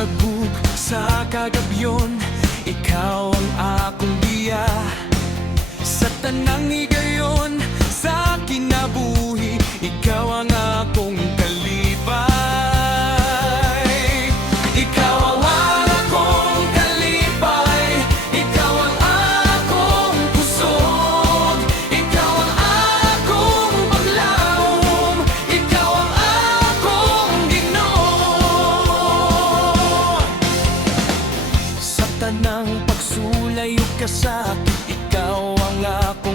tagub sa kagabyon, ikaw ang akong diya. Sa tanang higayon, sa kinabuhi, ikaw ang akong kalipay. Ikaw ang akong kalipay, ikaw ang akong kusog, ikaw ang akong paglaom, ikaw ang akong Ginoo. Sa tanang pagsulayo ka sa akin, ikaw ang ako